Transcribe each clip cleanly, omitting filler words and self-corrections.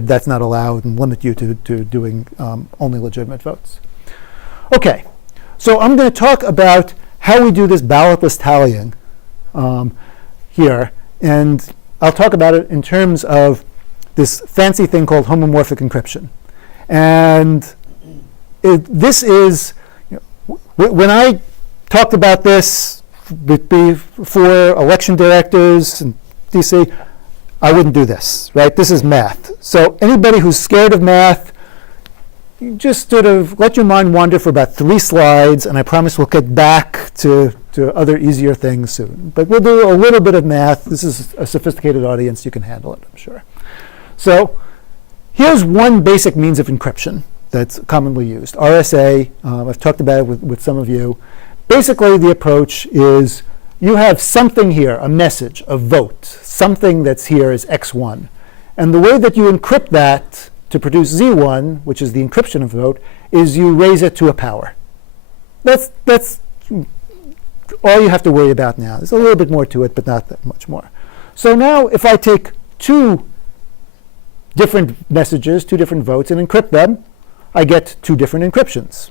that's not allowed and limit you to doing only legitimate votes. Okay, so I'm going to talk about how we do this ballotless tallying here, and I'll talk about it in terms of this fancy thing called homomorphic encryption. And this is, when I talked about this before election directors in DC, I wouldn't do this, right? This is math. So anybody who's scared of math, you just sort of let your mind wander for about 3 slides, and I promise we'll get back to other easier things soon. But we'll do a little bit of math. This is a sophisticated audience. You can handle it, I'm sure. So here's one basic means of encryption that's commonly used. RSA, I've talked about it with some of you. Basically, the approach is you have something here, a message, a vote. Something that's here is X1. And the way that you encrypt that to produce Z1, which is the encryption of the vote, is you raise it to a power. That's all you have to worry about now. There's a little bit more to it, but not that much more. So now if I take 2 different messages, 2 different votes, and encrypt them, I get 2 different encryptions.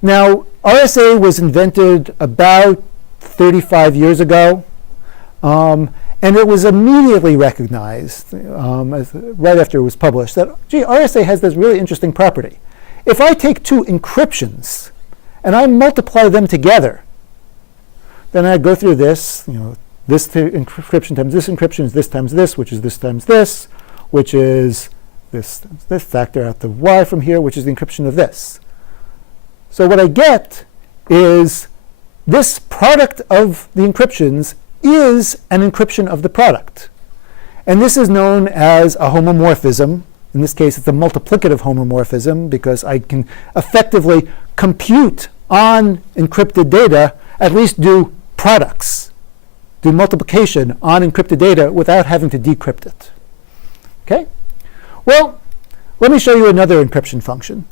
Now, RSA was invented about 35 years ago, and it was immediately recognized right after it was published that, gee, RSA has this really interesting property. If I take 2 encryptions and I multiply them together, then I go through this, this encryption times this encryption is this times this, which is this times this, which is this factor out the y from here, which is the encryption of this. So what I get is this product of the encryptions is an encryption of the product. And this is known as a homomorphism. In this case, it's a multiplicative homomorphism because I can effectively compute on encrypted data, at least do products, do multiplication on encrypted data without having to decrypt it. Okay? Well, let me show you another encryption function.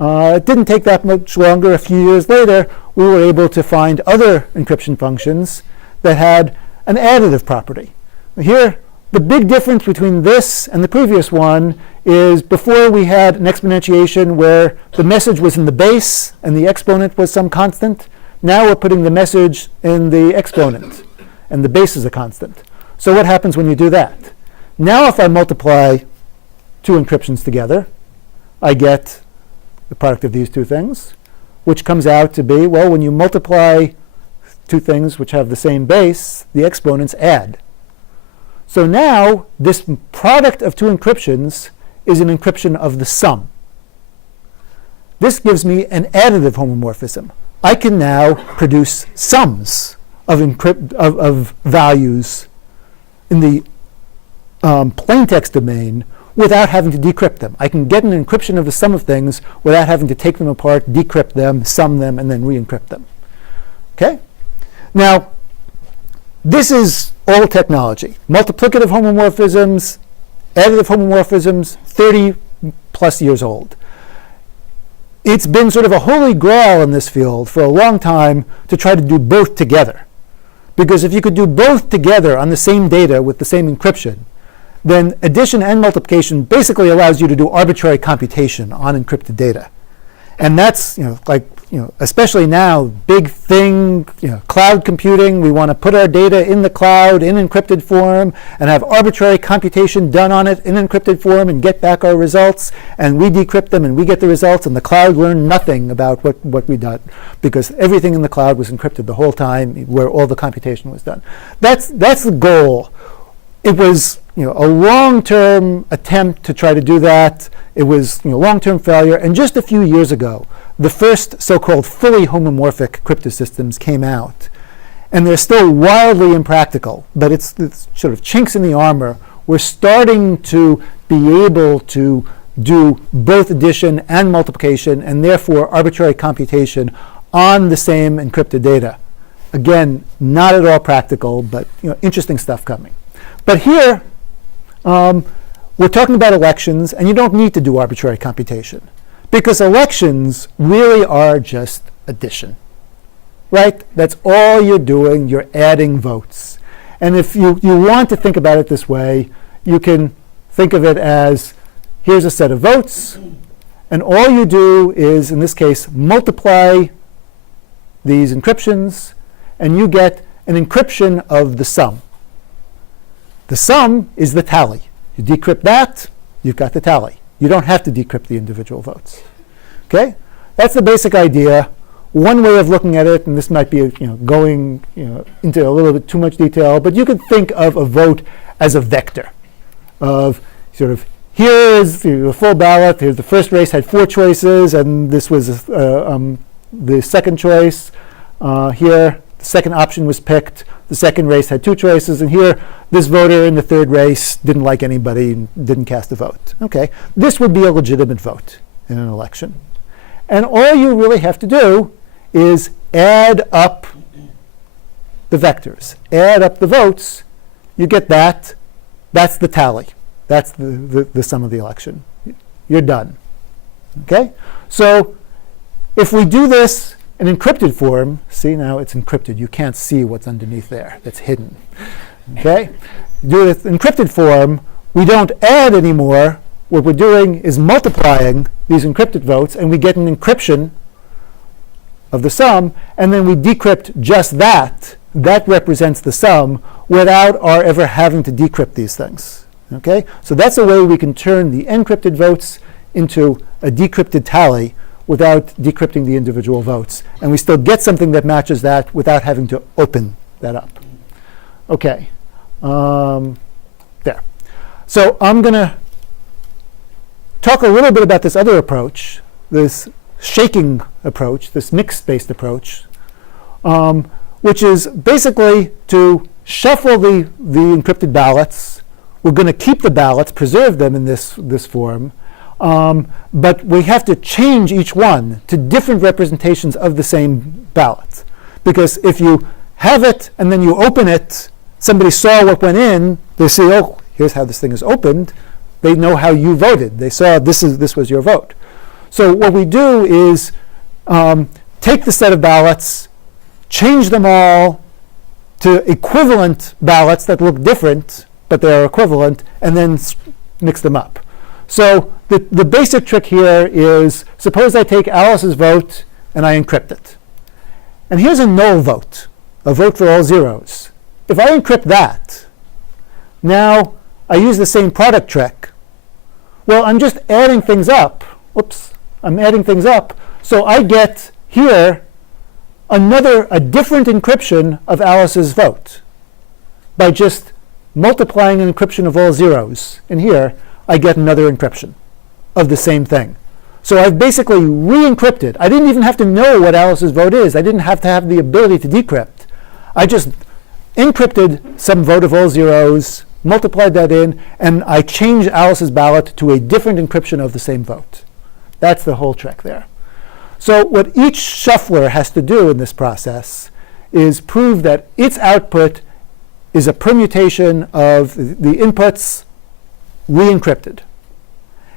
It didn't take that much longer. A few years later, we were able to find other encryption functions that had an additive property. Here, the big difference between this and the previous one is before we had an exponentiation where the message was in the base and the exponent was some constant. Now we're putting the message in the exponent, and the base is a constant. So what happens when you do that? Now if I multiply 2 encryptions together, I get the product of these 2 things, which comes out to be, well, when you multiply 2 things which have the same base, the exponents add. So now this product of 2 encryptions is an encryption of the sum. This gives me an additive homomorphism. I can now produce sums of values in the plain text domain without having to decrypt them. I can get an encryption of the sum of things without having to take them apart, decrypt them, sum them, and then re-encrypt them. Okay? Now, this is all technology. Multiplicative homomorphisms, additive homomorphisms, 30 plus years old. It's been sort of a holy grail in this field for a long time to try to do both together. Because if you could do both together on the same data with the same encryption, then addition and multiplication basically allows you to do arbitrary computation on encrypted data. And that's, especially now, big thing, cloud computing. We want to put our data in the cloud in encrypted form and have arbitrary computation done on it in encrypted form and get back our results. And we decrypt them and we get the results, and the cloud learned nothing about what we done because everything in the cloud was encrypted the whole time where all the computation was done. That's the goal. It was a long-term attempt to try to do that. It was long-term failure. And just a few years ago, the first so-called fully homomorphic cryptosystems came out. And they're still wildly impractical, but it's sort of chinks in the armor. We're starting to be able to do both addition and multiplication, and therefore arbitrary computation on the same encrypted data. Again, not at all practical, but interesting stuff coming. But here, we're talking about elections, and you don't need to do arbitrary computation because elections really are just addition, right? That's all you're doing. You're adding votes. And if you want to think about it this way, you can think of it as here's a set of votes, and all you do is, in this case, multiply these encryptions, and you get an encryption of the sum. The sum is the tally. You decrypt that, you've got the tally. You don't have to decrypt the individual votes. Okay? That's the basic idea. One way of looking at it, and this might be going into a little bit too much detail, but you could think of a vote as a vector of sort of, here's the full ballot, here's the first race had 4 choices, and this was the second choice. Here, the second option was picked. The second race had 2 choices, and here, this voter in the third race didn't like anybody and didn't cast a vote. Okay, this would be a legitimate vote in an election. And all you really have to do is add up the vectors, add up the votes, you get that. That's the tally. That's the sum of the election. You're done. Okay? So if we do this in encrypted form, see now it's encrypted. You can't see what's underneath there. That's hidden. Okay? Do it in encrypted form, we don't add anymore. What we're doing is multiplying these encrypted votes, and we get an encryption of the sum, and then we decrypt just that. That represents the sum without our ever having to decrypt these things. Okay? So that's a way we can turn the encrypted votes into a decrypted tally without decrypting the individual votes. And we still get something that matches that without having to open that up. Okay. There. So I'm going to talk a little bit about this other approach, this shaking approach, this mix-based approach, which is basically to shuffle the encrypted ballots. We're going to keep the ballots, preserve them in this form, but we have to change each one to different representations of the same ballot. Because if you have it and then you open it, somebody saw what went in, they say, oh, here's how this thing is opened. They know how you voted. They saw this was your vote. So what we do is take the set of ballots, change them all to equivalent ballots that look different, but they are equivalent, and then mix them up. So the basic trick here is, suppose I take Alice's vote and I encrypt it. And here's a null vote, a vote for all zeros. If I encrypt that, now I use the same product trick. Well, I'm just adding things up. Oops, I'm adding things up. So I get here a different encryption of Alice's vote. By just multiplying an encryption of all zeros, and here I get another encryption of the same thing. So I've basically re-encrypted. I didn't even have to know what Alice's vote is. I didn't have to have the ability to decrypt. I just encrypted some vote of all zeros, multiplied that in, and I changed Alice's ballot to a different encryption of the same vote. That's the whole trick there. So what each shuffler has to do in this process is prove that its output is a permutation of the inputs re-encrypted.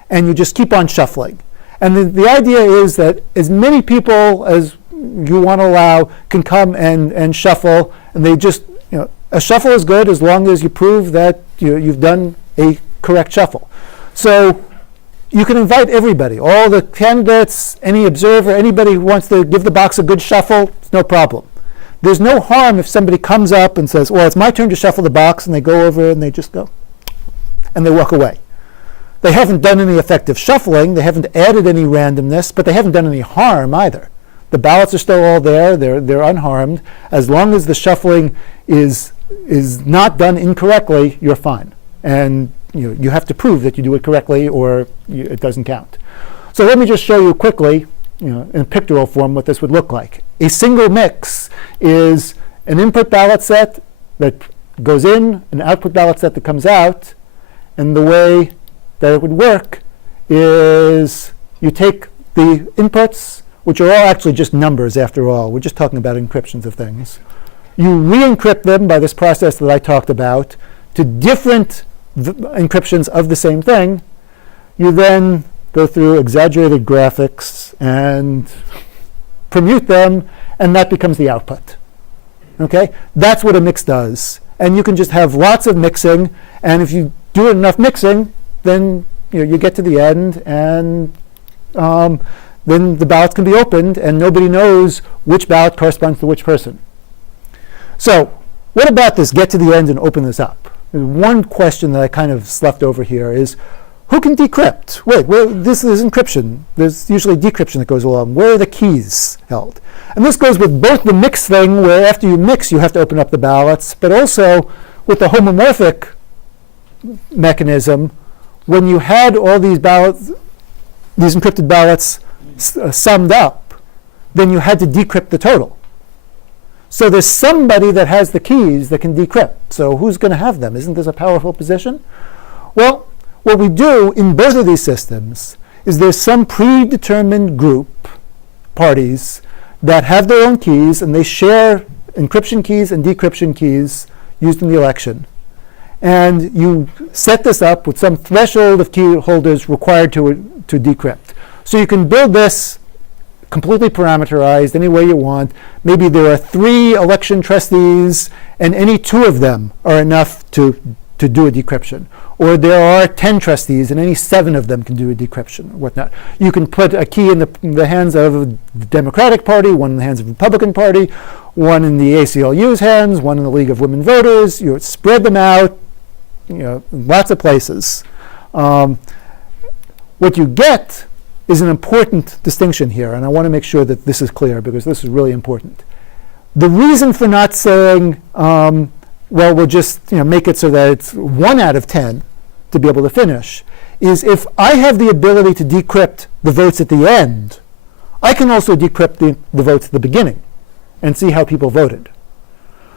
And you just keep on shuffling. And the idea is that as many people as you want to allow can come and shuffle, and they just, a shuffle is good as long as you prove that you've done a correct shuffle. So you can invite everybody, all the candidates, any observer, anybody who wants to give the box a good shuffle, it's no problem. There's no harm if somebody comes up and says, well, it's my turn to shuffle the box, and they go over and they just go, and they walk away. They haven't done any effective shuffling, they haven't added any randomness, but they haven't done any harm either. The ballots are still all there, they're unharmed. As long as the shuffling is not done incorrectly, you're fine. And you have to prove that you do it correctly or it doesn't count. So let me just show you quickly, in pictorial form, what this would look like. A single mix is an input ballot set that goes in, an output ballot set that comes out, and the way that it would work is you take the inputs, which are all actually just numbers after all. We're just talking about encryptions of things. You re-encrypt them by this process that I talked about to different encryptions of the same thing. You then go through exaggerated graphics and permute them, and that becomes the output. Okay? That's what a mix does. And you can just have lots of mixing, and if you do enough mixing, then you get to the end, and then the ballots can be opened, and nobody knows which ballot corresponds to which person. So what about this get to the end and open this up? One question that I kind of left over here is, who can decrypt? Wait, well, this is encryption. There's usually decryption that goes along. Where are the keys held? And this goes with both the mix thing, where after you mix, you have to open up the ballots, but also with the homomorphic mechanism, when you had all these ballots, these encrypted ballots summed up, then you had to decrypt the total. So there's somebody that has the keys that can decrypt. So who's going to have them? Isn't this a powerful position? Well, what we do in both of these systems is there's some predetermined group, parties, that have their own keys, and they share encryption keys and decryption keys used in the election. And you set this up with some threshold of key holders required to decrypt. So you can build this completely parameterized any way you want. Maybe there are 3 election trustees, and any 2 of them are enough to do a decryption. Or there are 10 trustees, and any 7 of them can do a decryption or whatnot. You can put a key in the hands of the Democratic Party, one in the hands of the Republican Party, one in the ACLU's hands, one in the League of Women Voters. You spread them out, lots of places. What you get is an important distinction here, and I want to make sure that this is clear because this is really important. The reason for not saying, well, we'll just make it so that it's 1 out of 10 to be able to finish, is if I have the ability to decrypt the votes at the end, I can also decrypt the votes at the beginning and see how people voted.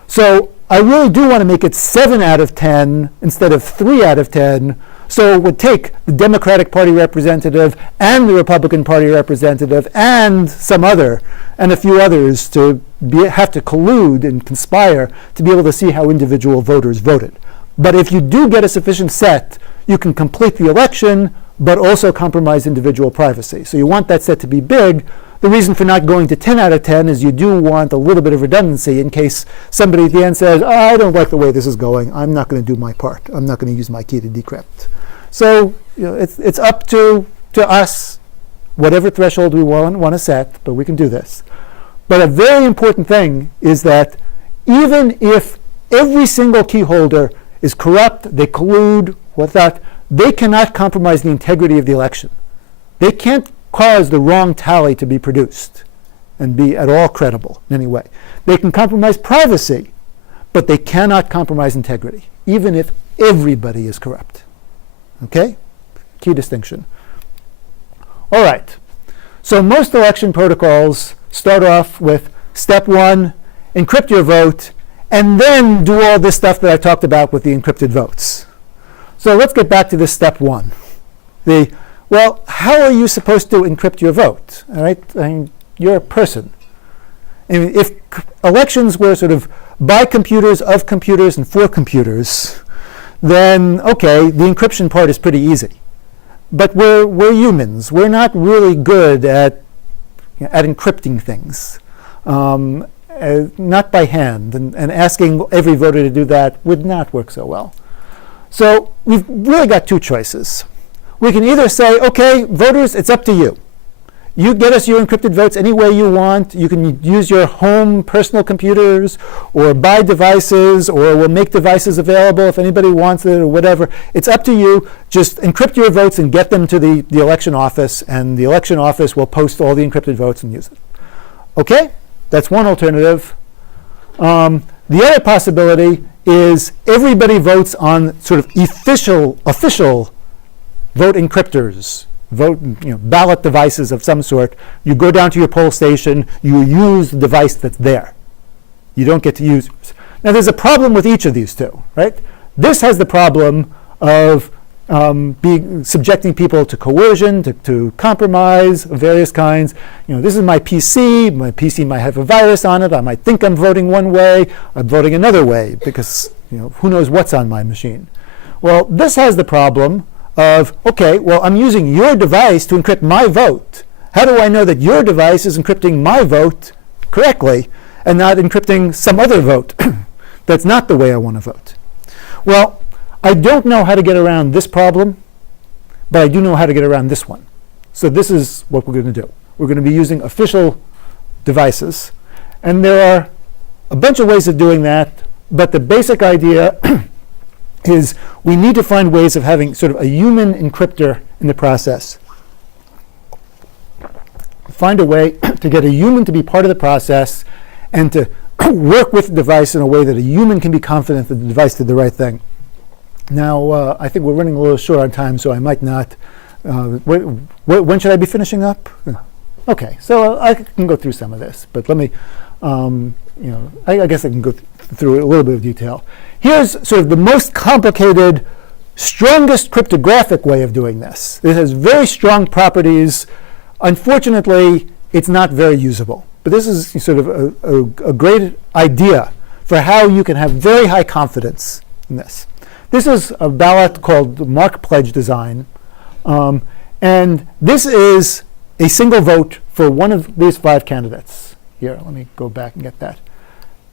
So I really do want to make it 7 out of 10 instead of 3 out of 10. So it would take the Democratic Party representative and the Republican Party representative and some other, and a few others to have to collude and conspire to be able to see how individual voters voted. But if you do get a sufficient set, you can complete the election, but also compromise individual privacy. So you want that set to be big. The reason for not going to 10 out of 10 is you do want a little bit of redundancy in case somebody at the end says, I don't like the way this is going. I'm not going to do my part. I'm not going to use my key to decrypt. So it's up to us, whatever threshold we want to set, but we can do this. But a very important thing is that even if every single key holder is corrupt, they collude, whatnot, they cannot compromise the integrity of the election. They can't cause the wrong tally to be produced and be at all credible in any way. They can compromise privacy, but they cannot compromise integrity, even if everybody is corrupt. Okay? Key distinction. All right. So most election protocols start off with step 1, encrypt your vote, and then do all this stuff that I talked about with the encrypted votes. So let's get back to this step 1. Well, how are you supposed to encrypt your vote? All right? I mean, you're a person. I mean, if elections were sort of by computers, of computers, and for computers, then okay, the encryption part is pretty easy. But we're humans. We're not really good at encrypting things, not by hand, and asking every voter to do that would not work so well. So we've really got 2 choices. We can either say, okay, voters, it's up to you. You get us your encrypted votes any way you want. You can use your home personal computers or buy devices, or we'll make devices available if anybody wants it or whatever. It's up to you. Just encrypt your votes and get them to the election office, and the election office will post all the encrypted votes and use it. Okay? That's one alternative. The other possibility is everybody votes on sort of official vote encryptors, ballot devices of some sort. You go down to your poll station, you use the device that's there. You don't get to use yours. Now there's a problem with each of these 2, right? This has the problem of subjecting people to coercion, to compromise of various kinds. This is my PC. My PC might have a virus on it. I might think I'm voting one way. I'm voting another way because who knows what's on my machine. Well, this has the problem of, okay, well, I'm using your device to encrypt my vote. How do I know that your device is encrypting my vote correctly and not encrypting some other vote that's not the way I want to vote? Well, I don't know how to get around this problem, but I do know how to get around this one. So this is what we're going to do. We're going to be using official devices. And there are a bunch of ways of doing that, but the basic idea is we need to find ways of having sort of a human encryptor in the process. Find a way to get a human to be part of the process and to work with the device in a way that a human can be confident that the device did the right thing. Now, I think we're running a little short on time, so I might not. When should I be finishing up? Okay, so I can go through some of this, but let me, I guess I can go through a little bit of detail. Here's sort of the most complicated, strongest cryptographic way of doing this. It has very strong properties. Unfortunately, it's not very usable. But this is sort of a great idea for how you can have very high confidence in this. This is a ballot called the Mark Pledge design. And this is a single vote for one of these 5 candidates. Here, let me go back and get that.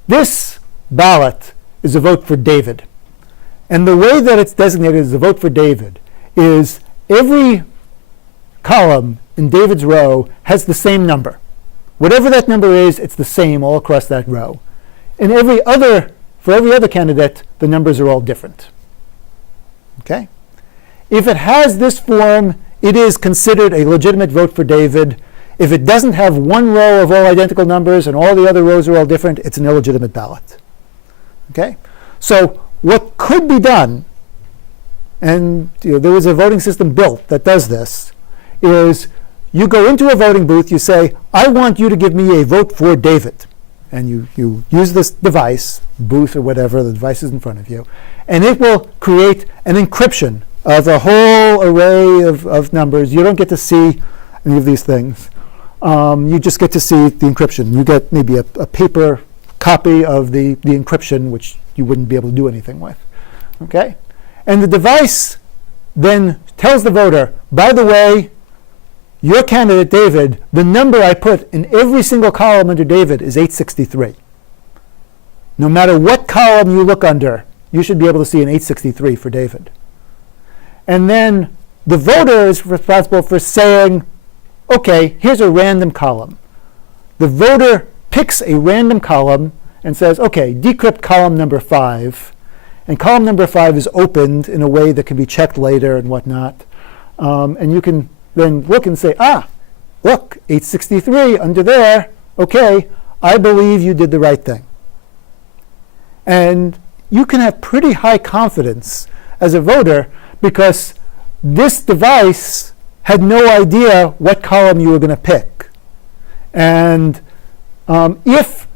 This ballot is a vote for David. And the way that it's designated as a vote for David is every column in David's row has the same number. Whatever that number is, it's the same all across that row. And for every other candidate, the numbers are all different. Okay? If it has this form, it is considered a legitimate vote for David. If it doesn't have one row of all identical numbers and all the other rows are all different, it's an illegitimate ballot. Okay? So what could be done, and there was a voting system built that does this, is you go into a voting booth, you say, I want you to give me a vote for David. And you use this device, booth or whatever, the device is in front of you, and it will create an encryption of a whole array of numbers. You don't get to see any of these things. You just get to see the encryption. You get maybe a paper copy of the encryption, which you wouldn't be able to do anything with. Okay? And the device then tells the voter, by the way, your candidate, David, the number I put in every single column under David is 863. No matter what column you look under, you should be able to see an 863 for David. And then the voter is responsible for saying, okay, here's a random column. The voter picks a random column and says, okay, decrypt column number 5. And column number 5 is opened in a way that can be checked later and whatnot. And you can then look and say, look, 863 under there. Okay, I believe you did the right thing. And you can have pretty high confidence as a voter because this device had no idea what column you were going to pick. And if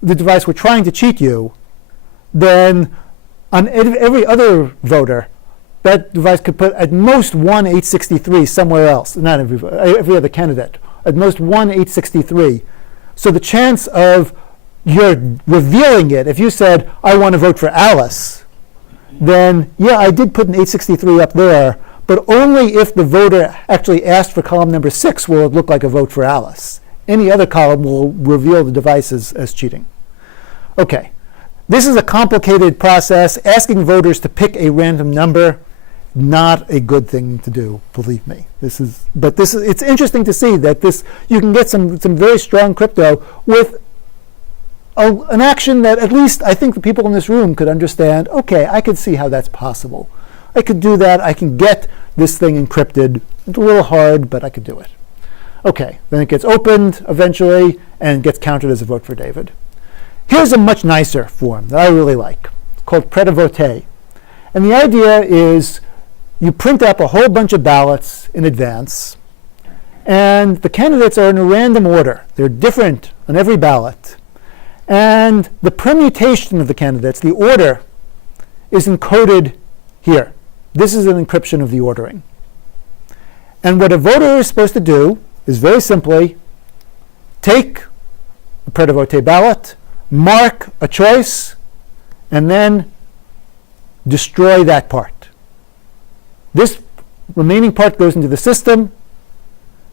the device were trying to cheat you, then on every other voter, that device could put at most one 863 somewhere else, not every other candidate, at most one 863. So the chance of your revealing it, if you said, I want to vote for Alice, then yeah, I did put an 863 up there, but only if the voter actually asked for column number 6 will it look like a vote for Alice. Any other column will reveal the device as cheating. Okay, this is a complicated process. Asking voters to pick a random number, not a good thing to do, believe me. It's interesting to see that you can get some very strong crypto with an action that at least I think the people in this room could understand, okay, I could see how that's possible. I could do that. I can get this thing encrypted. It's a little hard, but I could do it. Okay, then it gets opened eventually and gets counted as a vote for David. Here's a much nicer form that I really like, called pret-a-vote. And the idea is you print up a whole bunch of ballots in advance, and the candidates are in a random order. They're different on every ballot. And the permutation of the candidates, the order, is encoded here. This is an encryption of the ordering. And what a voter is supposed to do is very simply take a pret-a-vote ballot, mark a choice, and then destroy that part. This remaining part goes into the system.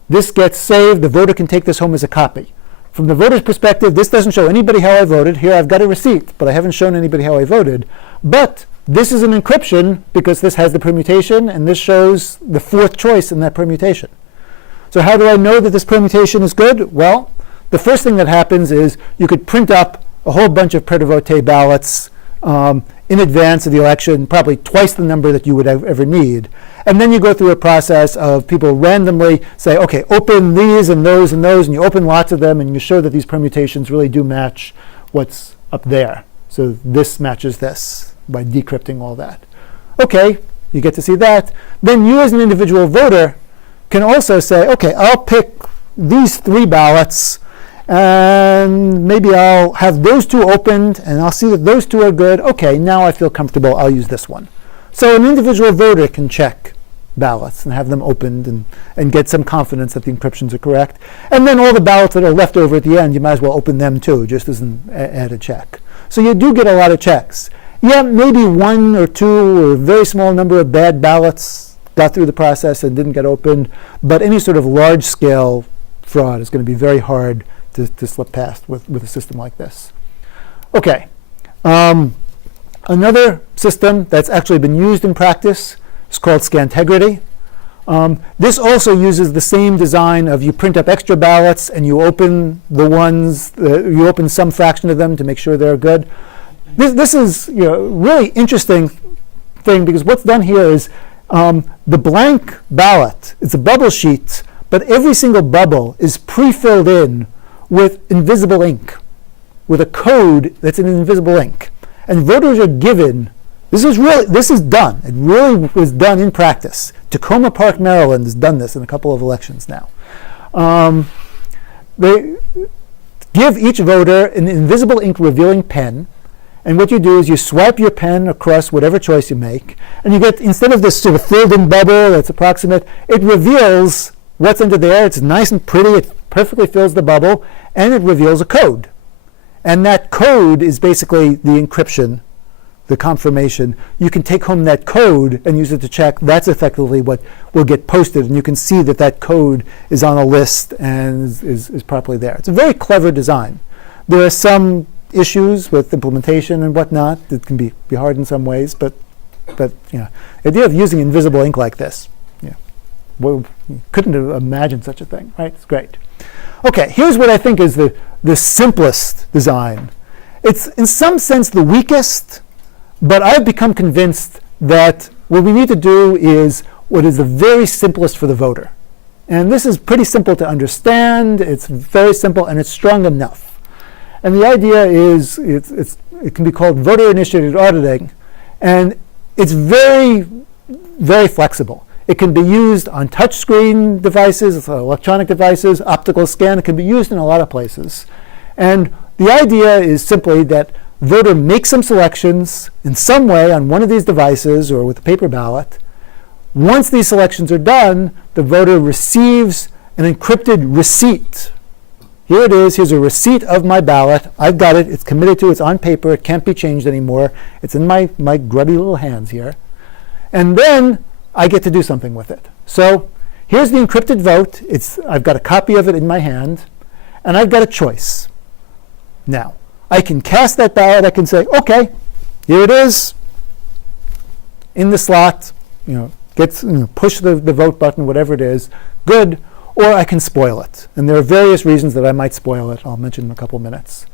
This gets saved. The voter can take this home as a copy. From the voter's perspective, this doesn't show anybody how I voted. Here I've got a receipt, but I haven't shown anybody how I voted. But this is an encryption because this has the permutation, and this shows the fourth choice in that permutation. So how do I know that this permutation is good? Well, the first thing that happens is you could print up a whole bunch of pret-a-vote ballots in advance of the election, probably twice the number that you would ever need. And then you go through a process of people randomly say, okay, open these and those, and you open lots of them, and you show that these permutations really do match what's up there. So this matches this by decrypting all that. Okay, you get to see that. Then you as an individual voter can also say, okay, I'll pick these 3 ballots, and maybe I'll have those 2 opened, and I'll see that those 2 are good. Okay, now I feel comfortable, I'll use this one. So an individual voter can check ballots and have them opened and get some confidence that the encryptions are correct. And then all the ballots that are left over at the end, you might as well open them too, just as an added check. So you do get a lot of checks. Yeah, maybe 1 or 2 or a very small number of bad ballots got through the process and didn't get opened, but any sort of large-scale fraud is going to be very hard to slip past with a system like this. Okay. Another system that's actually been used in practice is called Scantegrity. This also uses the same design of you print up extra ballots and you open the ones, you open some fraction of them to make sure they're good. This is really interesting thing, because what's done here is the blank ballot, it's a bubble sheet, but every single bubble is pre-filled in with invisible ink, with a code that's in invisible ink. And voters are given, this is done. It really was done in practice. Tacoma Park, Maryland has done this in a couple of elections now. They give each voter an invisible ink revealing pen, and what you do is you swipe your pen across whatever choice you make, and you get, instead of this sort of filled in bubble that's approximate, it reveals what's under there. It's nice and pretty, it perfectly fills the bubble, and it reveals a code. And that code is basically the encryption, the confirmation. You can take home that code and use it to check. That's effectively what will get posted, and you can see that that code is on a list and is properly there. It's a very clever design. There are some issues with implementation and whatnot. It can be hard in some ways, but the idea of using invisible ink like this, well, you couldn't have imagined such a thing, right? It's great. Okay, here's what I think is the simplest design. It's in some sense the weakest, but I've become convinced that what we need to do is what is the very simplest for the voter. And this is pretty simple to understand, it's very simple, and it's strong enough. And the idea is it can be called voter-initiated auditing, and it's very, very flexible. It can be used on touchscreen devices, electronic devices, optical scan. It can be used in a lot of places. And the idea is simply that voter makes some selections in some way on one of these devices or with a paper ballot. Once these selections are done, the voter receives an encrypted receipt. Here it is. Here's a receipt of my ballot. I've got it. It's committed to. It's on paper. It can't be changed anymore. It's in my grubby little hands here. And then I get to do something with it. So here's the encrypted vote. I've got a copy of it in my hand, and I've got a choice. Now, I can cast that ballot. I can say, okay, here it is in the slot. Push the vote button, whatever it is. Good. Or I can spoil it. And there are various reasons that I might spoil it. I'll mention in a couple minutes.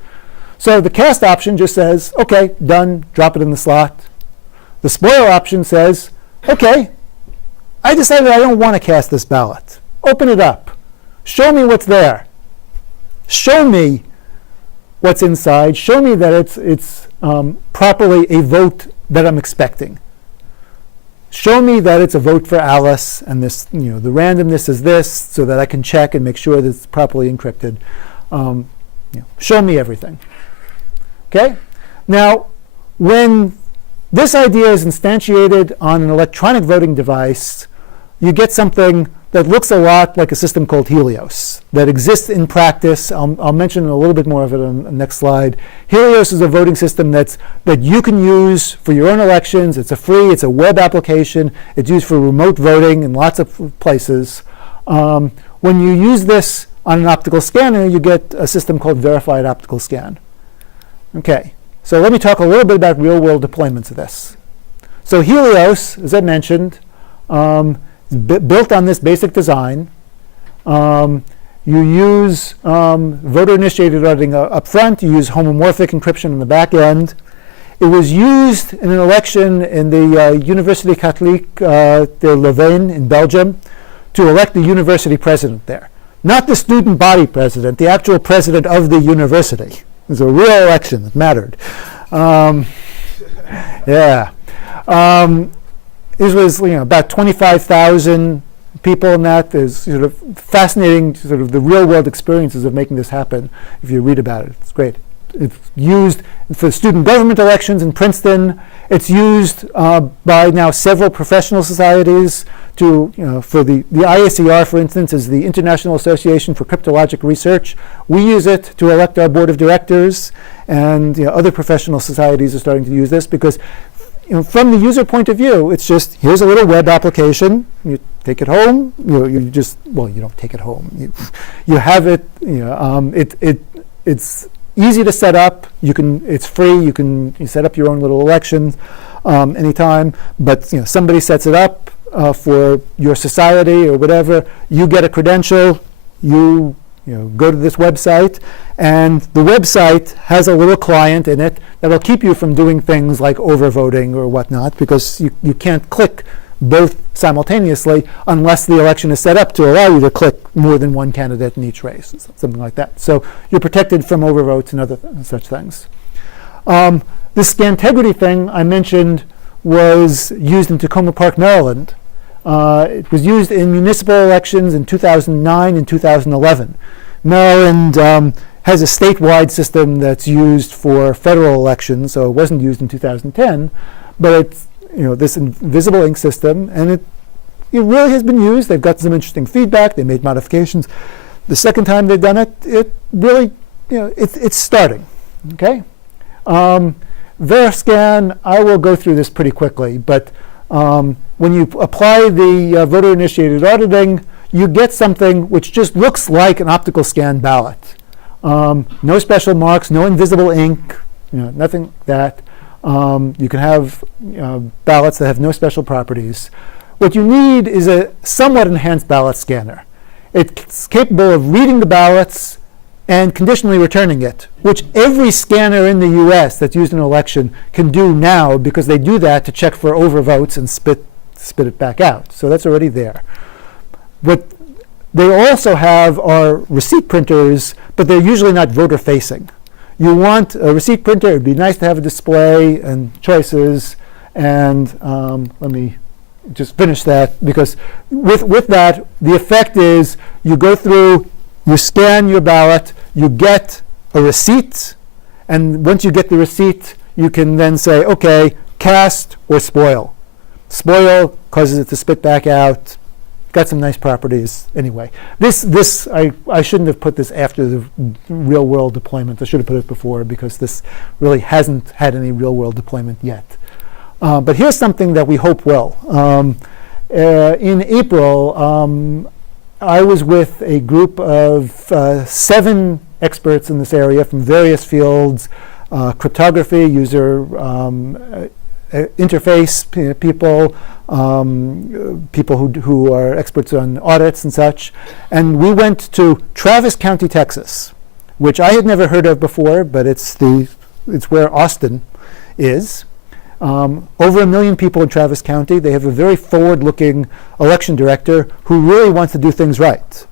So the cast option just says, okay, done, drop it in the slot. The spoil option says, okay, I decided I don't want to cast this ballot. Open it up. Show me what's there. Show me what's inside. Show me that it's properly a vote that I'm expecting. Show me that it's a vote for Alice, and this, the randomness is this, so that I can check and make sure that it's properly encrypted. Show me everything. Okay? Now, when this idea is instantiated on an electronic voting device, you get something that looks a lot like a system called Helios that exists in practice. I'll mention a little bit more of it on the next slide. Helios is a voting system that you can use for your own elections. It's it's a web application. It's used for remote voting in lots of places. When you use this on an optical scanner, you get a system called verified optical scan. Okay, so let me talk a little bit about real-world deployments of this. So Helios, as I mentioned, built on this basic design. You use voter-initiated auditing up front. You use homomorphic encryption on the back end. It was used in an election in the Université Catholique de Louvain in Belgium to elect the university president there. Not the student body president, the actual president of the university. It was a real election that mattered. Yeah. This was about 25,000 people in that. There's sort of fascinating sort of the real world experiences of making this happen if you read about it. It's great. It's used for student government elections in Princeton. It's used by now several professional societies to, for the IACR, for instance, is the International Association for Cryptologic Research. We use it to elect our board of directors, and other professional societies are starting to use this because from the user point of view, it's just, here's a little web application. You take it home. You don't take it home. You have it. It's easy to set up. It's free. You set up your own little elections anytime. But somebody sets it up for your society or whatever. You get a credential. You go to this website, and the website has a little client in it that'll keep you from doing things like overvoting or whatnot, because you can't click both simultaneously unless the election is set up to allow you to click more than one candidate in each race, something like that. So you're protected from overvotes and other such things. This Scantegrity thing I mentioned was used in Tacoma Park, Maryland. It was used in municipal elections in 2009 and 2011. Maryland has a statewide system that's used for federal elections, so it wasn't used in 2010, but it's this invisible ink system, and it really has been used. They've got some interesting feedback. They made modifications. The second time they've done it, it really, it's starting. Okay. Veriscan, I will go through this pretty quickly, but when you apply the voter-initiated auditing, you get something which just looks like an optical scan ballot. No special marks, no invisible ink, nothing like that. You can have ballots that have no special properties. What you need is a somewhat enhanced ballot scanner. It's capable of reading the ballots and conditionally returning it, which every scanner in the US that's used in an election can do now, because they do that to check for overvotes and spit it back out. So that's already there. What they also have are receipt printers, but they're usually not voter facing. You want a receipt printer. It would be nice to have a display and choices. And let me just finish that, because with that, the effect is you go through, you scan your ballot, you get a receipt, and once you get the receipt, you can then say, okay, cast or spoil. Spoil causes it to spit back out. Got some nice properties. Anyway, this I shouldn't have put this after the real world deployment. I should have put it before, because this really hasn't had any real world deployment yet. But here's something that we hope will. In April, I was with a group of 7 experts in this area from various fields: cryptography, user interface people, people who are experts on audits and such. And we went to Travis County, Texas, which I had never heard of before, but it's where Austin is. Over 1 million people in Travis County. They have a very forward-looking election director who really wants to do things right.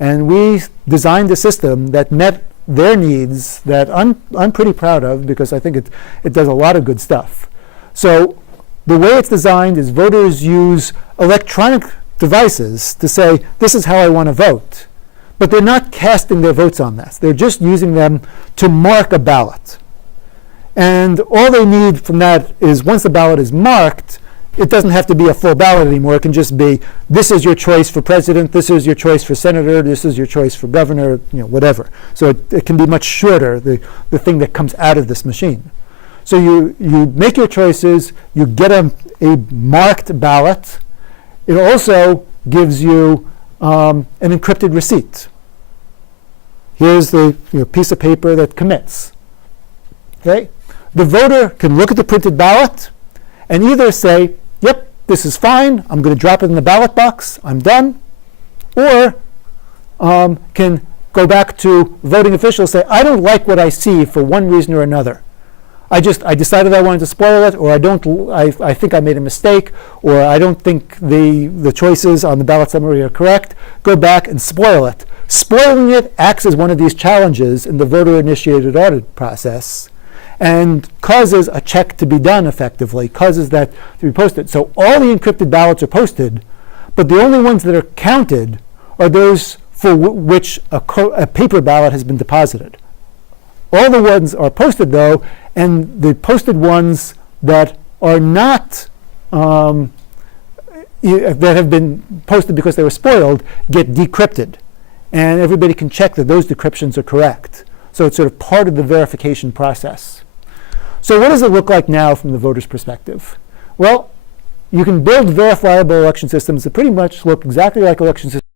And we designed a system that met their needs that I'm pretty proud of, because I think it does a lot of good stuff. So the way it's designed is voters use electronic devices to say, this is how I want to vote. But they're not casting their votes on this. They're just using them to mark a ballot. And all they need from that is, once the ballot is marked, it doesn't have to be a full ballot anymore. It can just be, this is your choice for president, this is your choice for senator, this is your choice for governor, whatever. So it can be much shorter, the thing that comes out of this machine. So you make your choices, you get a marked ballot. It also gives you an encrypted receipt. Here's the piece of paper that commits. Okay? The voter can look at the printed ballot and either say, yep, this is fine, I'm going to drop it in the ballot box, I'm done, or can go back to voting officials, say, I don't like what I see for one reason or another. I decided I wanted to spoil it, or I think I made a mistake, or I don't think the choices on the ballot summary are correct. Go back and spoil it. Spoiling it acts as one of these challenges in the voter-initiated audit process and causes a check to be done effectively, causes that to be posted. So all the encrypted ballots are posted, but the only ones that are counted are those for which a paper ballot has been deposited. All the ones are posted, though, and the posted ones that are not, that have been posted because they were spoiled, get decrypted. And everybody can check that those decryptions are correct. So it's sort of part of the verification process. So what does it look like now from the voter's perspective? Well, you can build verifiable election systems that pretty much look exactly like election systems